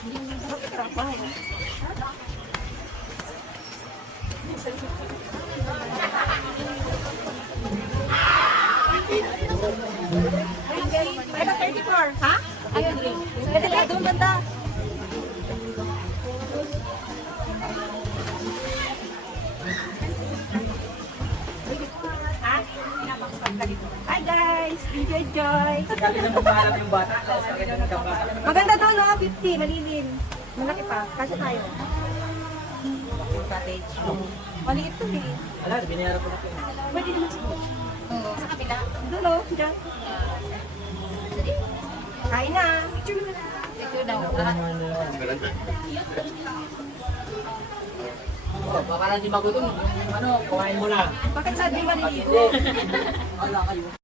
Ito, 34. Ha? Ayun, green. Ito, doon banda. Ha? Hi guys! Enjoy! Sabi na magpaharap yung bata. Maganda to, no? 50, malilim. Malaki pa. Kasi tayo. Cottage. Maliit to eh. Wala, binayaran ko na ito. Pwede naman siguro. Oo, sa kabila. Doon o, dyan. Kain na. Picture mo na. Ito daw. Oh, baka na di magutom. Ano, kumain mo na. Bakit sa di maliligo? Wala kayo.